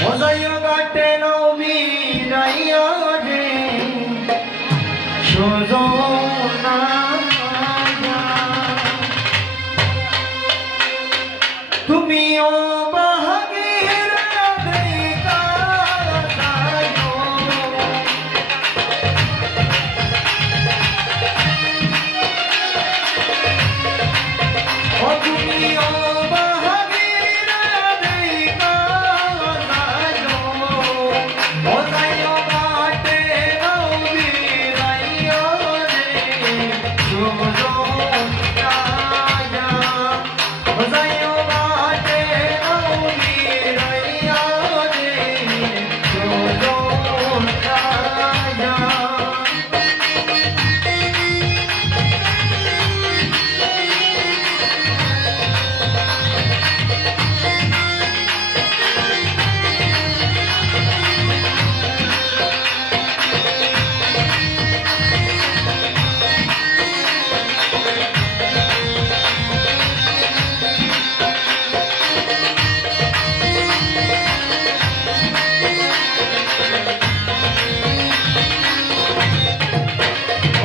অজয়গাটে নবী রাইয়াজে সুজনা তুমিও Oh, Roma.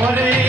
Hare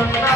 Lord.